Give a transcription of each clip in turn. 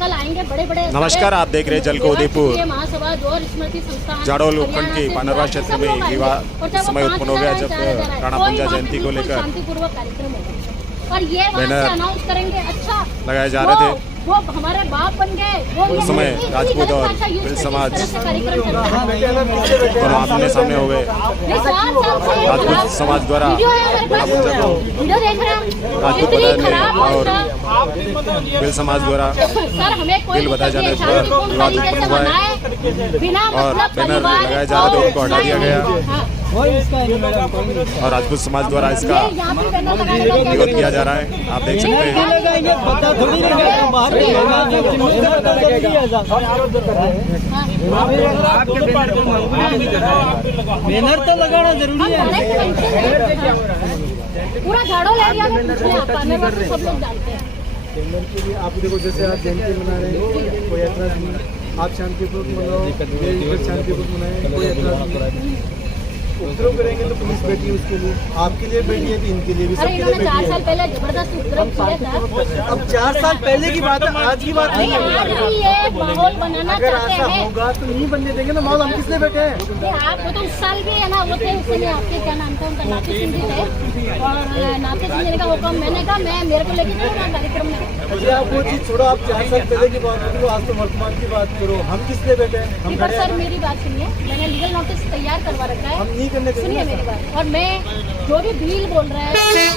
कल आएंगे बड़े बड़े। नमस्कार, आप देख रहे हैं जल को उदयपुर। महासभा और स्मृति संस्थान जाडौल उपखंड के पानरवा क्षेत्र में विवाद समय उत्पन्न हो गया जब राणा पुंजा जयंती को लेकर शांतिपूर्वक कार्यक्रम होगा और ये वहाँ से अनाउंस करेंगे। अच्छा लगाए जा रहे थे। वो हमारे बाप बन गए। उस समय राजपूत और भिल समाज दोनों आमने सामने हो गए। राजपूत समाज द्वारा राणा पुंजा को राजपूत बताने और भिल समाज द्वारा भिल बताए जाने पर विवाद उत्पन्न हुआ है और बैनर लगाए जा रहे थे, उनको हटा दिया गया और राजपूत समाज द्वारा इसका विरोध किया जा रहा है। आप देख सकते हैं बैनर तो लगाना जरूरी है। पूरा झाड़ोल एरिया में सब लोग जानते हैं। के लिए आप देखो, जैसे आप जयंती मना रहे हैं, कोई ऐतराज नहीं। आप शांतिपूर्वक मनाओ, शांतिपूर्वक मनाएं, कोई ऐतराज नहीं। उपद्रव करेंगे तो पुलिस बैठी है उसके लिए, आपके लिए बैठी है तो इनके लिए भी, सबके लिए बैठी है। 4 साल पहले जबरदस्त उपद्रव किया था। अब 4 साल पहले की बात है, आज की बात नहीं है। ये माहौल बनाना अगर चाहते ऐसा हैं होगा तो नहीं बनने देंगे ना माहौल। हम किसने बैठे हैं? आप वो तो उस साल भी है ना, वो थे उस समय आपके क्या नाम था उनका, नाते सिंह जी थे और नाते सिंह जी का हुक्म मैंने कहा मैं मेरे को लेके चलो कार्यक्रम में। मुझे आप वो चीज छोड़ो, आप 4 साल पहले की बात करो, आज तो वर्तमान की बात करो। हम किसने बैठे हैं? हम खड़े सर मेरी बात सुनिए, मैंने लीगल नोटिस तैयार करवा रखा है। हम नहीं करने देंगे। सुनिए मेरी बात। और मैं जो भी बिल बोल रहा है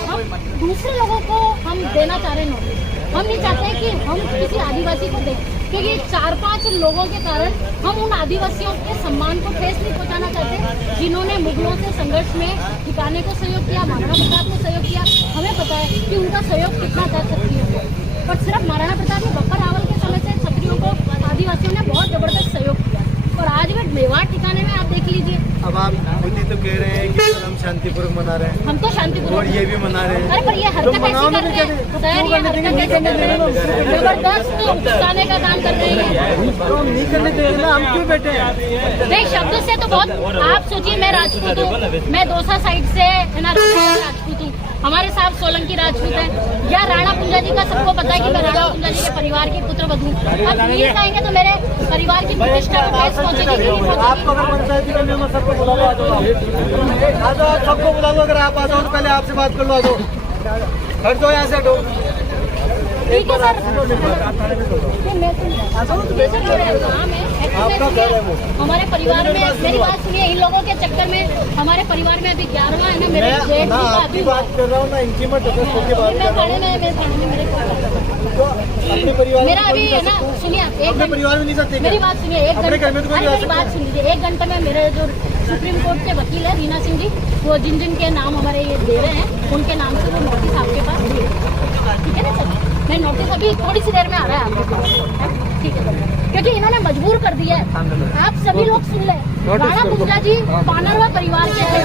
हम दूसरे लोगों को हम देना चाह रहे हैं नोटिस। हम नहीं चाहते कि हम किसी आदिवासी को दें, क्योंकि 4-5 लोगों के कारण हम उन आदिवासियों के सम्मान को ठेस नहीं पहुंचाना चाहते जिन्होंने मुगलों से संघर्ष में ठिकाने को सहयोग किया, महाराणा प्रताप को सहयोग किया। हमें पता है कि उनका सहयोग कितना कर सकती है, पर सिर्फ महाराणा प्रताप ने बप्पर रावल के समय से क्षत्रियों को आदिवासियों ने बहुत जबरदस्त सहयोग किया और आज भी मेवाड़ ठिकाने में आप देख लीजिए। अब आप खुद ही तो कह रहे हैं कि हम शांतिपूर्वक मना रहे हैं। हम तो शांतिपूर्वक और ये भी मना रहे हैं। अरे पर ये हरकत ऐसी कर रहे हैं, बताया ये हरकत कैसे कर रहे हैं, जबरदस्त उकसाने का काम कर रहे हैं। तो हम नहीं करने देंगे ना, हम क्यों बैठे हैं? नहीं, शब्द से तो बहुत। आप सोचिए मैं राजपूत हूँ, मैं दौसा साइड से है ना राजपूत हूँ, हमारे साहब सोलंकी राजपूत है, या राणा पुंजा जी का सबको पता है कि मैं राणा पुंजा जी के परिवार की पुत्र वधू। अब ये कहेंगे तो मेरे परिवार की प्रतिष्ठा को ठेस पहुंचेगी। आपको अगर पंचायती करने में सबको बुला लो, आ जाओ, सबको बुला लो। अगर आप आ जाओ तो पहले आपसे बात कर लो, आ जाओ, हट जाओ यहाँ से, हटो। ठीक है सर, हमारे परिवार में मेरी बात सुनिए, इन लोगों के चक्कर में हमारे परिवार में अभी 11वां है ना, मेरे जेठ मैं आपकी बात कर रहा हूँ ना, इनकी मत होकर बात कर रहा हूँ। अपने परिवार मेरा अभी है ना, सुनिए आप एक परिवार में नहीं सकते। मेरी बात सुनिए, एक घंटे मेरी बात सुन लीजिए। 1 घंटे में मेरे जो सुप्रीम कोर्ट के वकील है रीना सिंह जी, वो जिन के नाम हमारे ये दे रहे हैं उनके नाम से वो नोटिस आपके पास भेज, ठीक है ना सर? मैं नोटिस अभी थोड़ी सी देर में आ रहा है आपके पास, ठीक है सर? क्योंकि इन्होंने मजबूर कर दिया है। आप सभी लोग सुन ले, राणा पुंजा जी पानरवा परिवार के हैं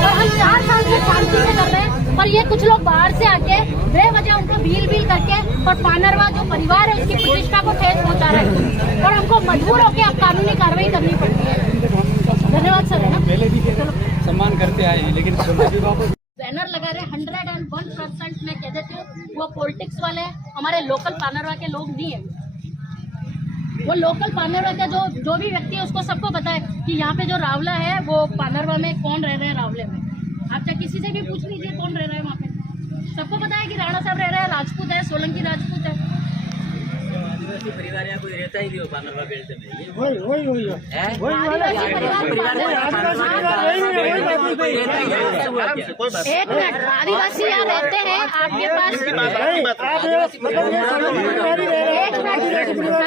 और हम 4 साल से शांति से कर रहे हैं, पर ये कुछ लोग बाहर से आके बेवजह उनको भील करके और पानरवा जो परिवार है उसकी प्रतिष्ठा को ठेस पहुंचा रहे हैं और हमको मजबूर होकर अब कानूनी कार्रवाई करनी पड़ती है। धन्यवाद सर, है ना? सम्मान करते आए, लेकिन बैनर लगा रहे 101% मैं कह देती हूँ, वो पॉलिटिक्स वाले हमारे लोकल पानरवा के लोग नहीं है। वो लोकल पानरवा का जो भी व्यक्ति है उसको सबको पता है कि यहाँ पे जो रावला है वो पानरवा में कौन रह रहे हैं। रावले में आप चाहे किसी से भी पूछ लीजिए कौन रह रहा है वहाँ पे, सबको पता है कि राणा साहब रह रहे हैं, राजपूत है, सोलंकी राजपूत है। परिवार यहाँ कोई रहता ही नहीं हो पानरवा बेल्ट में। एक मिनट, आदिवासी यहाँ रहते हैं आपके पास,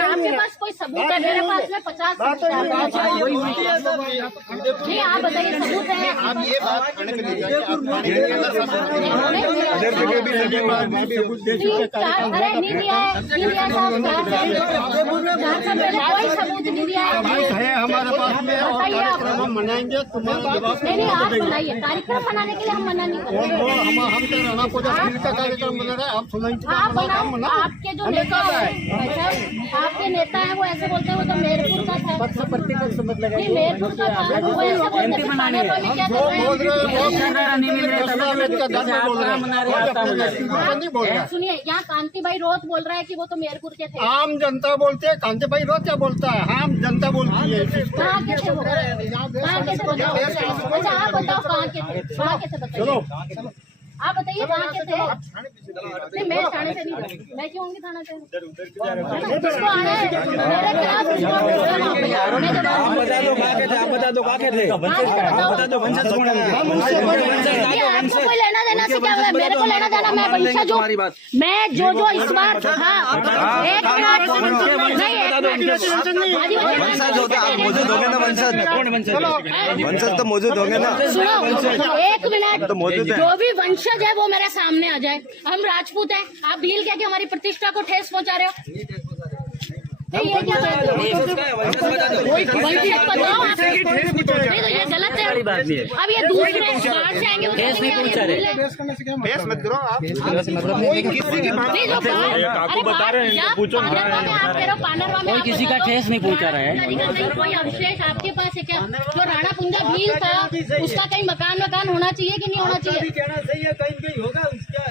आपके पास कोई सबूत है? मेरे पास में 50 जी, आप बताइए सबूत है? आप ये बात अरे नहीं दिया है साहब, कोई सबूत नहीं दिया है हमारे पास में। हम मनाएंगे, नहीं आप बनाइए, कार्यक्रम बनाने के लिए हम मना नहीं कर रहे। हम तो राणा पुंजा का कार्यक्रम बना रहे हैं, आप सुनाइए। आपके जो नेता है, आपके के नेता है वो ऐसे बोलते हैं वो तो मेरपुर का था, नहीं मेरपुर का था, वो ऐसे बोलते हैं पानेरवा में क्या कर रहे हैं। सुनिए यहाँ कांति भाई रोत बोल रहा है कि वो तो मेरपुर के थे। आम जनता बोलते हैं, कांति भाई रोज क्या बोलता है, आम जनता बोलती है। कहाँ के थे वो? कहाँ के थे बताओ। अच्छा आप बताओ कहाँ के थे, कहाँ के थे बताइए, आप बताइए कहाँ के थे। नहीं मैं थाने से नहीं, मैं क्यों होंगी थाना से, किसको आना है मेरे खिलाफ, आप बता दो कहाँ के थे। आपको कोई लेना देना से क्या, मेरे को लेना देना, मैं वंशज हूँ, मैं जो इस बार हाँ एक मिनट मौजूद होंगे ना वंशज, वंशज तो मौजूद होंगे ना। सुनो एक मिनट, तो मौजूद है। जो भी वंशज है वो मेरे सामने आ जाए। हम राजपूत हैं, आप भील क्या कि हमारी प्रतिष्ठा को ठेस पहुंचा रहे हो। नहीं ये क्या कहते हो, वंशज बताओ आप, नहीं तो ये गलत है। अब ये दूसरे बाहर से आएंगे बेस मत करो आप, नहीं जो पानरवा में किसी का ठेस नहीं पहुंचा रहा है। कोई अवशेष आपके पास है क्या? जो राणा पुंजा भील था उसका कहीं मकान होना चाहिए कि नहीं होना चाहिए?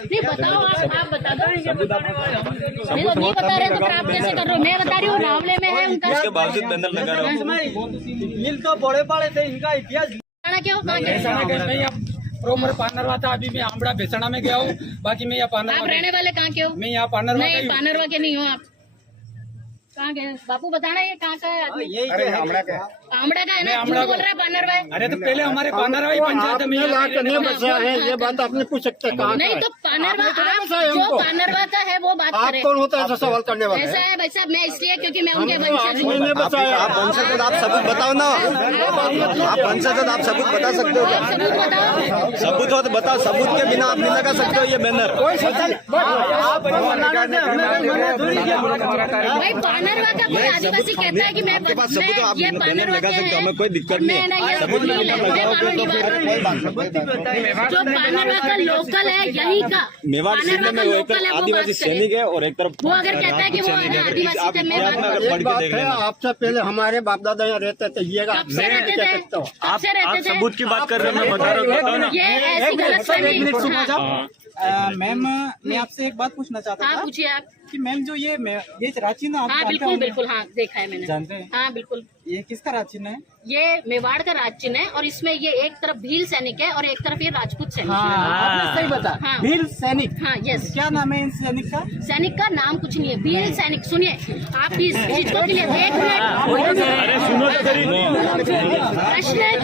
नहीं बताओ आप बता दो। नहीं तो नहीं बता रहे तो फिर आप कैसे कर रहे हो? मैं बता रही हूँ रावले में है उनका, उसके बावजूद बैनर लगा रहा हूँ। मिल तो बड़े बड़े थे, इनका इतिहास राणा क्या हो कहाँ के? प्रोमर पानरवा था, अभी मैं आमड़ा बेचना में गया हूँ, बाकी मैं यहाँ आप पानरवा, रहने वाले कहाँ के हो? मैं यहाँ पानरवा नहीं पानरवा के नहीं हो आप, कहाँ के? बापू बताना ये कहाँ का है आदमी? आमड़ा का है ना, क्यों बोल रहा है पानरवा है? अरे तो पहले हमारे पानरवा ही पंचायत में नहीं बचा है, ये बात आपने पूछ सकते हैं। कहाँ नहीं तो पानरवा, आप जो पानरवा का है वो बात आप करें। कौन होता है ऐसा सवाल करने वाला? ऐसा है भाई साहब, मैं इसलिए क्योंकि मैं उनके वंशज हूँ। नहीं बचाया आप वंशज हो तो आप सबूत बताओ ना, आप वंशज हो तो आप सबूत बता सकते हो क्या? सबूत बताओ। सबूत हो तो बताओ, सबूत के बिना आप नहीं लगा सकते हो ये बैनर। भाई पानरवा का कोई आदिवासी कहता है कि मैं आपके पास सबूत हो, आप ये बैनर पानरवा लगा के सकते हो, हैं। हमें कोई दिक्कत नहीं है। सबूत नहीं जो पानरवा का लोकल है यहीं का, मेवाड़ पानरवा जिले का में वो एक लोकल है तरफ वो आदिवासी बात करे। सैनिक है और एक तरफ वो अगर कहता है कि वो है आदिवासी आप से मैं इतिहास में बात अगर पढ़ के देख लेना। आपसे पहले हमारे बाप दादा यहाँ रहते थे, ये कब से रहते थे? कब से रहते थे? सबूत की बात कर रहे हैं, मैं बता रहा हूँ, बताओ ना। ये ऐसी गलतफहमी। मैम मैं आपसे एक बात पूछना चाहता हाँ था पूछिए आप। कि मैम जो ये रांची ना आप हाँ जानते बिल्कुल होंगे? बिल्कुल, हाँ देखा है मैंने। जानते हैं? हाँ बिल्कुल, ये किसका रांची है? ये मेवाड़ का राज चिन्ह है और इसमें ये एक तरफ भील सैनिक है और एक तरफ ये राजपूत सैनिक है। आपने सही बता, हाँ। भील सैनिक। हाँ यस, क्या नाम है इन सैनिक का? सैनिक का नाम कुछ नहीं है, भील सैनिक। सुनिए आप इस चीज को क्लियर, एक मिनट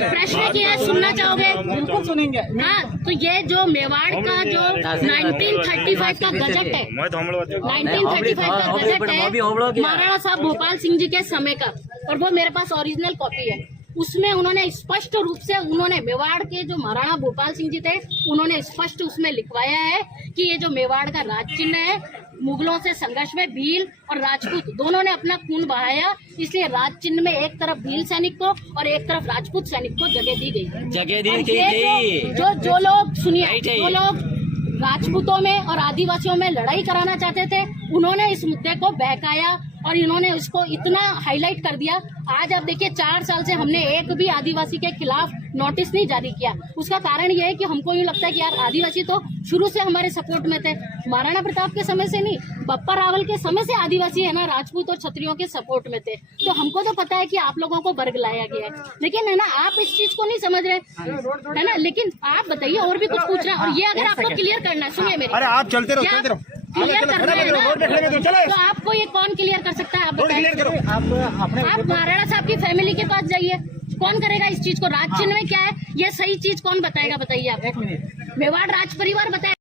प्रश्न किया है, सुनना चाहोगे? बिल्कुल सुनेंगे। हाँ तो ये जो मेवाड़ का जो 1935 का गजट है, 1935 का गजट है महाराणा साहब भोपाल सिंह जी के समय का, और वो मेरे पास ओरिजिनल कॉपी है। उसमें उन्होंने स्पष्ट रूप से मेवाड़ के जो महाराणा भोपाल सिंह जी थे उन्होंने स्पष्ट उसमें लिखवाया है कि ये जो मेवाड़ का राज चिन्ह है, मुगलों से संघर्ष में भील और राजपूत दोनों ने अपना खून बहाया, इसलिए राज चिन्ह में एक तरफ भील सैनिक को और एक तरफ राजपूत सैनिक को जगह दी गई। जो लोग सुनिए, जो लोग राजपूतों में और आदिवासियों में लड़ाई कराना चाहते थे उन्होंने इस मुद्दे को बहकाया और इन्होंने इसको इतना हाईलाइट कर दिया। आज आप देखिए 4 साल से हमने एक भी आदिवासी के खिलाफ नोटिस नहीं जारी किया। उसका कारण यह है कि हमको यूँ लगता है कि यार आदिवासी तो शुरू से हमारे सपोर्ट में थे, महाराणा प्रताप के समय से नहीं, बप्पा रावल के समय से आदिवासी है ना राजपूत और क्षत्रियों के सपोर्ट में थे। तो हमको तो पता है कि आप लोगों को वर्ग लाया गया है, लेकिन है ना आप इस चीज को नहीं समझ रहे है ना। लेकिन आप बताइए और भी कुछ पूछ रहे हैं और ये अगर आपको क्लियर करना है, सुनिए मेरी, अरे आप चलते रहो क्लियर करना है ना, तो आपको ये कौन क्लियर कर सकता है? आप बताइए। आप महाराणा साहब की फैमिली के पास जाइए, कौन करेगा इस चीज को? राज चिन्ह में क्या है ये सही चीज कौन बताएगा? बताइए आप। मेवाड़ राज परिवार बताए।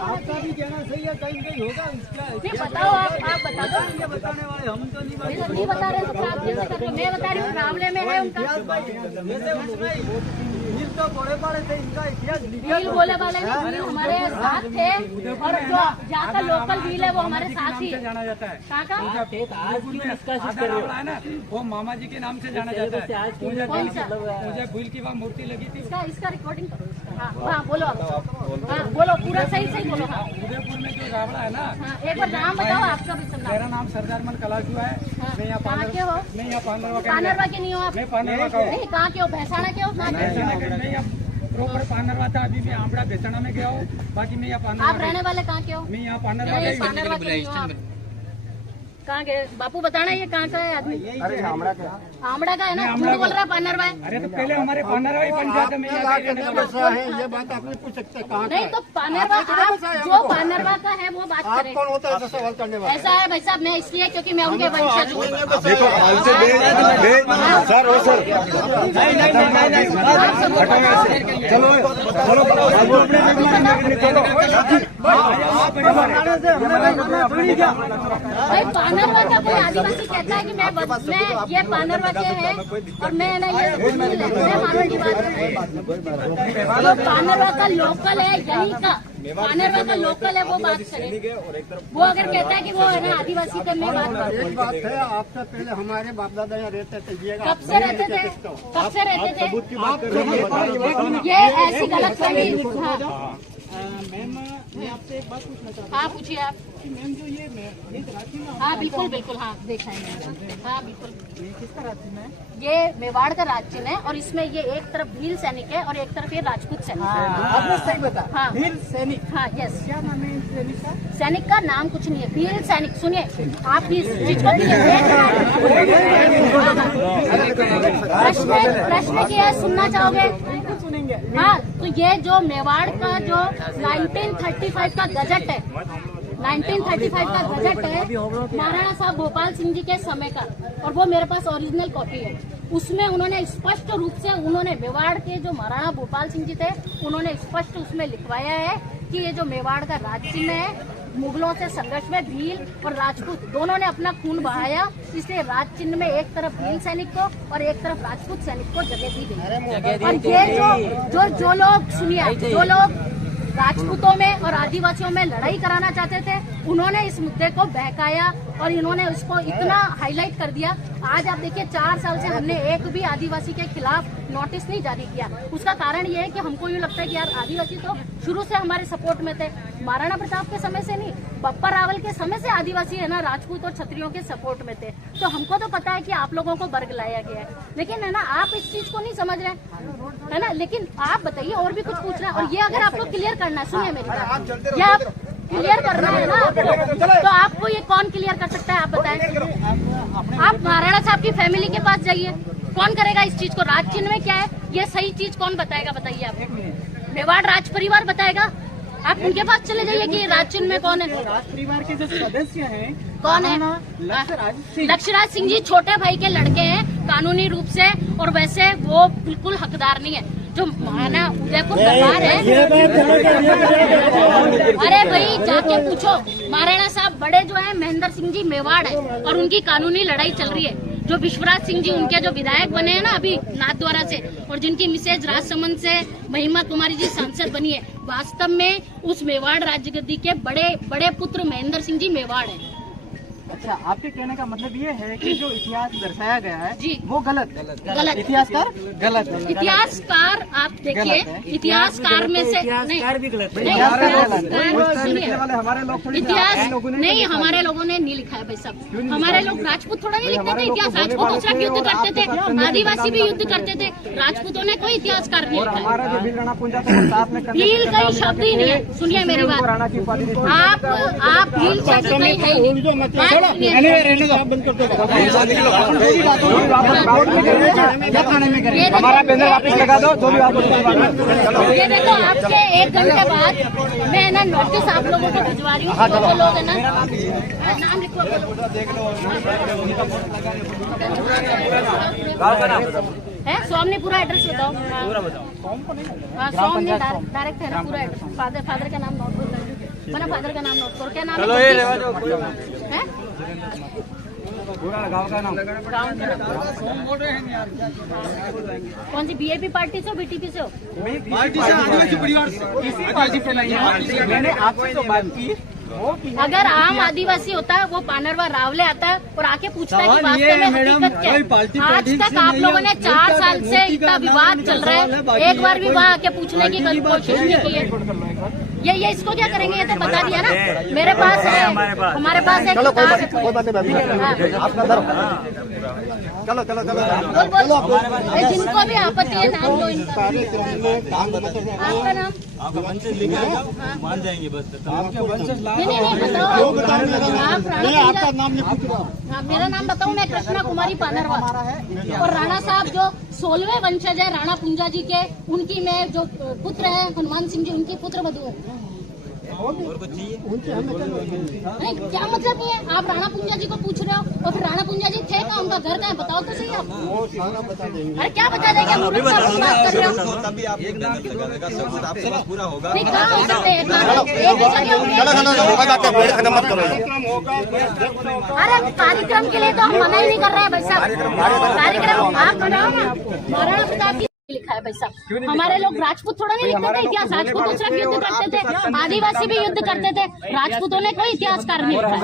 आपका भी कहना सही है, कहीं कहीं होगा इसका। बताओ आप बता दो। ये बताने वाले हम तो नहीं नहीं बता रहे तो आप कैसे कर रहे हो? मैं बता रही हूँ रावले में है उनका मिल तो बड़े बड़े थे, इनका इतिहास व्हील बोले वाले नहीं हमारे साथ थे, और जो जहाँ का लोकल व्हील है वो हमारे साथ ही है। जाना जाता है। कहाँ का? है ना, वो मामा जी के नाम से जाना जाता है। कौन सा? मुझे भूल की वहाँ मूर्ति लगी थी। इसका रिकॉर्डिंग करो इसका। हाँ बोलो हाँ बोलो पूरा सही सही बोलो हाँ उदयपुर में जो रावड़ा है ना, हाँ एक बार नाम बताओ आपका भी सुनना। मेरा नाम सरदार मन कलाशुआ है। हाँ, मैं यहाँ कहाँ के हो? मैं यहाँ पानरवा के पानरवा के नहीं हो आप? मैं पानरवा का हूँ। नहीं कहाँ के हो? भैंसाना के हो? कहाँ के हो? मैं यहाँ प्रॉपर पानरवा था, अभी मैं आमड़ा बेचना में गया हूँ। बाकी मैं यहाँ पानरवा आप रहने वाले कहाँ के हो? मैं यहाँ पानरवा नहीं का ही पानरवा के नहीं हो आप। कहाँ के? बापू बताना ये कहाँ का है आदमी? अरे आमड़ा का आमड़ा का है ना? झूठ बोल रहा है पानरवा है। अरे तो पहले हमारे पानरवा ही पंचायत है। मैं यहाँ के रहने वाला हूँ। कैसा है ये बात आप नहीं पूछ सकते कहाँ नहीं तो पानरवा आप जो पानरवा का है वो बात आप करें। कौन होता है ऐसा सवाल करने वाला? ऐसा है भाई साहब मैं इसलिए क्योंकि मैं उनके वंशज हूँ। देखो हाल से सर हो सर भाई पानरवा का कोई आदिवासी कहता है कि मैं ये पानरवा के है और मैं ना ये मारवाड़ी बात जो पानरवा का लोकल है यही का पानरवा का लोकल है वो बात करे। वो अगर कहता है कि वो है ना आदिवासी का मैं बात एक बात है, आपसे पहले हमारे बाप दादा यहाँ रहते थे। ये कब से रहते थे? कब से रहते थे? ये ऐसी गलत फहमी। मैम मैं आपसे एक बात पूछना चाहता हाँ पूछिए आप। हूँ मैम जो ये राज्य में हाँ बिल्कुल बिल्कुल हाँ देखा है मैंने। हाँ बिल्कुल ये किसका राज्य में है? ये मेवाड़ का राज्य चिन्ह है और इसमें ये एक तरफ भील सैनिक है और एक तरफ ये राजपूत सैनिक है। आपने सही बता। हाँ भील सैनिक। हाँ यस। क्या नाम है इस सैनिक का? सैनिक का नाम कुछ नहीं है, भील सैनिक। सुनिए आप इस चीज को प्रश्न किया सुनना चाहोगे? सुनेंगे। हाँ तो ये जो मेवाड़ का जो 1935 का गजट है 1935 का गजट है महाराणा साहब भोपाल सिंह जी के समय का और वो मेरे पास ओरिजिनल कॉपी है। उसमें उन्होंने स्पष्ट रूप से उन्होंने मेवाड़ के जो महाराणा भोपाल सिंह जी थे उन्होंने स्पष्ट उसमें लिखवाया है कि ये जो मेवाड़ का राज चिन्ह है मुगलों से संघर्ष में भील और राजपूत दोनों ने अपना खून बहाया, इसलिए राज चिन्ह में एक तरफ भील सैनिक को और एक तरफ राजपूत सैनिक को जगह दी गई। और ये जो लोग सुनिए जो लोग राजपूतों में और आदिवासियों में लड़ाई कराना चाहते थे उन्होंने इस मुद्दे को बहकाया और इन्होंने उसको इतना हाईलाइट कर दिया। आज आप देखिए 4 साल से हमने एक भी आदिवासी के खिलाफ नोटिस नहीं जारी किया। उसका कारण ये है कि हमको यूँ लगता है कि यार आदिवासी तो शुरू से हमारे सपोर्ट में थे, महाराणा प्रताप के समय से नहीं, बप्पा रावल के समय से आदिवासी है ना राजपूत और क्षत्रियों के सपोर्ट में थे। तो हमको तो पता है कि आप लोगों को वर्ग लाया गया है, लेकिन है ना आप इस चीज को नहीं समझ रहे है ना। लेकिन आप बताइए और भी कुछ पूछना है और ये अगर आपको क्लियर करना है, सुनिए मेरी बात, ये आप क्लियर करना है ना आपको, तो आपको ये कौन क्लियर कर सकता है आप बताएं। आप महाराणा साहब की फैमिली के पास जाइए, कौन करेगा इस चीज को? राज चिन्ह में क्या है ये सही चीज कौन बताएगा? बताइए आप। मेवाड़ राज परिवार बताएगा। आप उनके पास चले जाइए कि राज चिन्ह में कौन है। राज परिवार के जो सदस्य हैं कौन है? लक्ष्यराज सिंह जी छोटे भाई के लड़के हैं कानूनी रूप से और वैसे वो बिल्कुल हकदार नहीं है। जो माना उदयपुर दरबार है, अरे भाई जाके पूछो महाराणा साहब बड़े जो है महेंद्र सिंह जी मेवाड़ है और उनकी कानूनी लड़ाई चल रही है। जो विश्वराज सिंह जी उनके जो विधायक बने हैं ना अभी नाथद्वारा से और जिनकी मिसेज राजसमंद से महिमा कुमारी जी सांसद बनी है, वास्तव में उस मेवाड़ राजगद्दी के बड़े बड़े पुत्र महेंद्र सिंह जी मेवाड़ है। अच्छा आपके कहने का मतलब ये है कि जो इतिहास दर्शाया गया है जी वो गलत इतिहासकार गलत है। इतिहासकार आप देखिए इतिहासकार में से नहीं हमारे लोग इतिहास नहीं हमारे लोगों ने नहीं लिखा है भाई साहब। हमारे लोग राजपूत थोड़ा नहीं लिखते थे इतिहास। राजपूत तो सिर्फ युद्ध करते थे, आदिवासी भी युद्ध करते थे, राजपूतों ने कोई इतिहासकार नहीं लिखा हमारा जो भील राणा पूंजा था वो साथ में भील कई शब्द ही नहीं है। सुनिए मेरी बात, आप भील शब्द कहीं है ही नहीं। हमारा बैनर वापस लगा दो जो भी आप ये देखो आपके 1 घंटे बाद मैं ना नोटिस आप लोगों को भिजवा रही हूँ। वो लोग है ना नाम लिखो है स्वामी पूरा एड्रेस बताओ। हाँ स्वामी डायरेक्ट है ना पूरा एड्रेस। फादर का नाम नोट करो, मैंने फादर का नाम नोट करो। क्या नाम है? गाँव का नाम कौन सी बीएपी पार्टी से हो बीटीपी से हो? पार्टी से आदिवासी परिवार किसी पार्टी से नहीं है। मैंने आपसे तो बात की अगर आम आदिवासी होता है वो पानरवा रावले आता है और आके पूछता है कि वास्तव में हकीकत क्या है। आज तक आप लोगों ने 4 साल से इतना विवाद चल रहा है, एक बार भी वहाँ आके पूछने की कोई कोशिश नहीं की है। ये इसको क्या करेंगे, ये तो बता दिया ना। मेरे पास है, हमारे पास है चलो चलो चलो बोल जिनको भी आपत्ति है नाम लो इनका। आपका नाम मान जाएंगे बस। नहीं बताओ आपका नाम नहीं पूछ रहा। मेरा नाम बताऊं, मैं कृष्णा कुमारी पानरवा और राणा साहब जो 16वें वंशज है राणा पुंजा जी के, उनकी मैं जो पुत्र है हनुमान सिंह जी, उनकी पुत्र वधू है। नहीं क्या मतलब ये है, आप राणा पुंजा जी को पूछ रहे हो और फिर राणा पुंजा जी थे कहाँ, उनका घर कहाँ है, बताओ तो सही आप। अरे क्या बता देंगे, बात कर रहे हो तभी आप एक बैनर लगाने का सबूत आपके पास पूरा होगा। नहीं कहाँ हो सकते हैं, अरे कार्यक्रम के लिए तो हम मना ही नहीं कर रहे हैं भाई साहब। कार्यक्रम आप बनाओ ना, महाराणा प्रताप की लिखा है भाई साहब। हमारे लोग राजपूत थोड़ा नहीं लिखते थे इतिहास, राजपूत तो सिर्फ युद्ध करते थे, आदिवासी भी युद्ध करते थे, राजपूतों ने कोई इतिहासकार नहीं लिखा।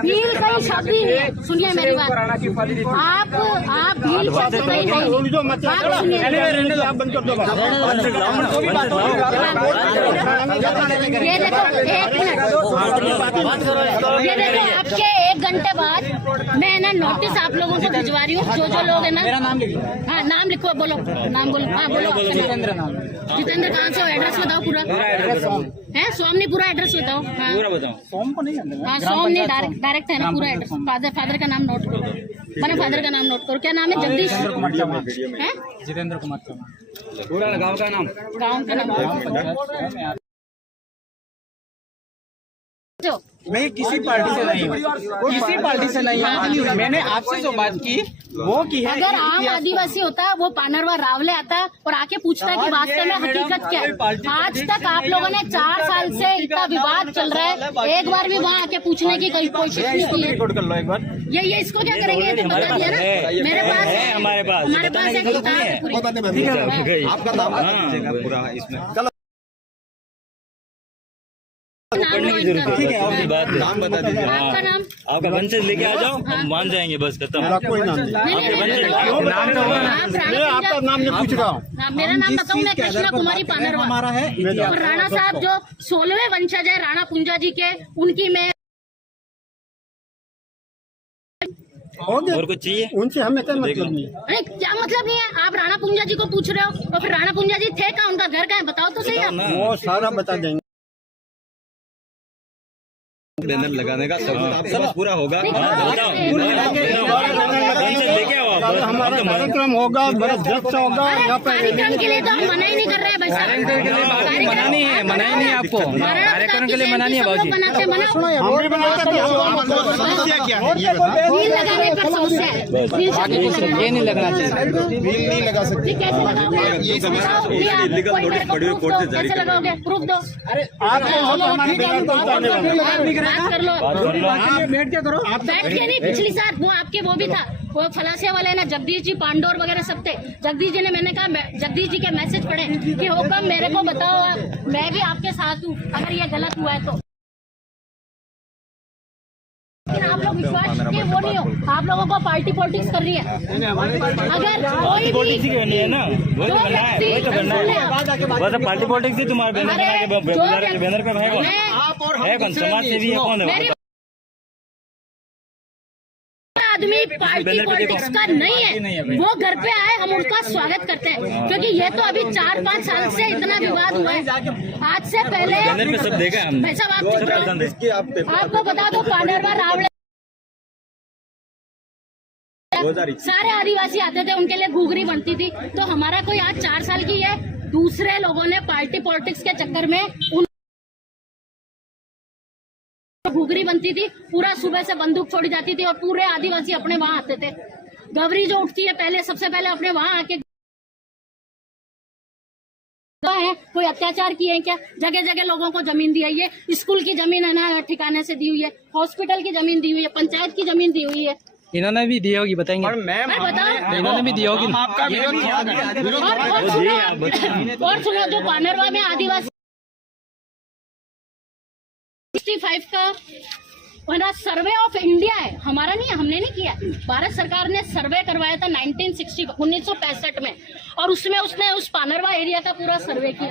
भील कहीं शब्द ही नहीं है, सुनिए मेरी बात, आप भील शब्द कहीं नहीं, आप सुनिए। ये देखो एक मिनट, ये देखो आपके 1 घंटे बाद मैं ना नोटिस आप लोगों को भिजवा रही हूँ, जो लोग है ना। हाँ नाम लिखो, बोलो नाम बोलो। हाँ बोलो। जितेंद्र नाम। जितेंद्र कहाँ से हो, एड्रेस बताओ पूरा। है सोमनी, पूरा एड्रेस बताओ। हाँ पूरा बताओ। सोम को नहीं, हाँ सोम नहीं, डायरेक्ट है ना, पूरा एड्रेस। फादर का नाम नोट करो, मैंने फादर का नाम नोट करो। क्या नाम है? जगदीश कुमार चौहान है। जितेंद्र कुमार चौहान, पूरा गाँव का नाम। मैं किसी पार्टी से नहीं हूँ, किसी पार्टी से नहीं हूँ। मैंने आपसे जो बात की वो की है, अगर आम आदिवासी होता है वो पानरवा रावले आता है और आके पूछता है कि वास्तव में हकीकत क्या है। आज तक आप लोगों ने 4 साल से इतना विवाद चल रहा है, एक बार भी वहाँ आके पूछने की कोई कोशिश नहीं की है। रिकॉर्ड कर लो एक बार। ये इसको क्या करेंगे, ये तो बता दिया ना। मेरे पास है, हमारे पास एक किताब है पूरी। आपका नाम बता दीजिएगा पूरा इसमें। ठीक है, बात नाम बता दीजिए। आपका नाम, आपका वंशज लेके आ जाओ, हम मान जाएंगे बस, खत्म। कोई नाम नहीं। आपका नाम नहीं पूछ रहा हूँ। मेरा नाम बताऊँ, मैं कृष्णा कुमारी पानरवा हमारा है और राणा साहब जो 16वें वंशज है राणा पुंजा जी के, उनकी मैं। और कुछ चाहिए उनसे हमें क्या मतलब नहीं। अरे क्या मतलब नहीं है, आप राणा पुंजा जी को पूछ रहे हो और फिर राणा पुंजा जी थे कहाँ, उनका घर कहाँ है, बताओ तो सही आप। वो सारा बता देंगे। बैनर लगाने का सबूत आपके पास पूरा होगा। हमारा कार्यक्रम होगा, बड़ा जब्त होगा यहाँ पे। कार्यक्रम के लिए तो हम मना ही नहीं कर रहे हैं भाई साहब। मना नहीं है, मना ही नहीं है आपको, कार्यक्रम के लिए मना नहीं है भाजी। बनाते मना हम भी बनाते थे। समस्या क्या है ये बताओ। व्हील लगाने पर समस्या है, व्हील शब्द नहीं लगाना। ये नहीं लगना चाहिए, बिल नहीं लगा सकते। ये कैसे लगाओगे, ये कैसे लगाओगे, प्रूफ दो। बात कर लो, बैठ के करो। बैठ के नहीं, पिछली साल वो आपके वो भी था, वो फलासिया वाले ना जगदीश जी पांडोर वगैरह सब थे। जगदीश जी ने, मैंने कहा जगदीश जी के मैसेज पढ़े कि हुक्म मेरे को बताओ, मैं भी आपके साथ हूँ अगर ये गलत हुआ है तो। लेकिन आप लोग विश्वास के वो नहीं हो, आप लोगों को पार्टी पॉलिटिक्स कर रही है। अगर कोई भी है ना, वही तो करना है, वही तो करना है। बस पार्टी पॉलिटिक्स ही तुम्हारे बैनर पे है कौन, समाज सेवी है कौन है? आदमी पार्टी पॉलिटिक्स का नहीं है, वो घर पे आए हम उनका स्वागत करते हैं, क्योंकि ये तो अभी 4-5 साल से इतना विवाद हुआ है। आज से पहले बैनर पे सब देखा हमने। भाई साहब आप चुप रहो, आपको बता दो पांडरवा रावले सारे आदिवासी आते थे, उनके लिए घुघरी बनती थी। तो हमारा कोई आज 4 साल की है, दूसरे लोगों ने पार्टी पॉलिटिक्स के चक्कर में घुघरी बनती थी, पूरा सुबह से बंदूक छोड़ी जाती थी और पूरे आदिवासी अपने वहां आते थे। गवरी जो उठती है पहले, सबसे पहले अपने वहां आके है कोई अत्याचार किए हैं क्या? जगह जगह लोगों को जमीन दी है, ये स्कूल की जमीन है ना ठिकाने से दी हुई है, हॉस्पिटल की जमीन दी हुई है, पंचायत की जमीन दी हुई है। इन्होंने भी दी होगी, बताएंगे। बताओ इन्होंने भी दी होगी। और सुनो, जो पानरवा में आदिवासी 1965 का हमारा सर्वे ऑफ इंडिया है, हमारा नहीं है, हमने नहीं किया। भारत सरकार ने सर्वे करवाया था 1965 में, और उसमें उसने उस पानरवा एरिया का पूरा सर्वे किया।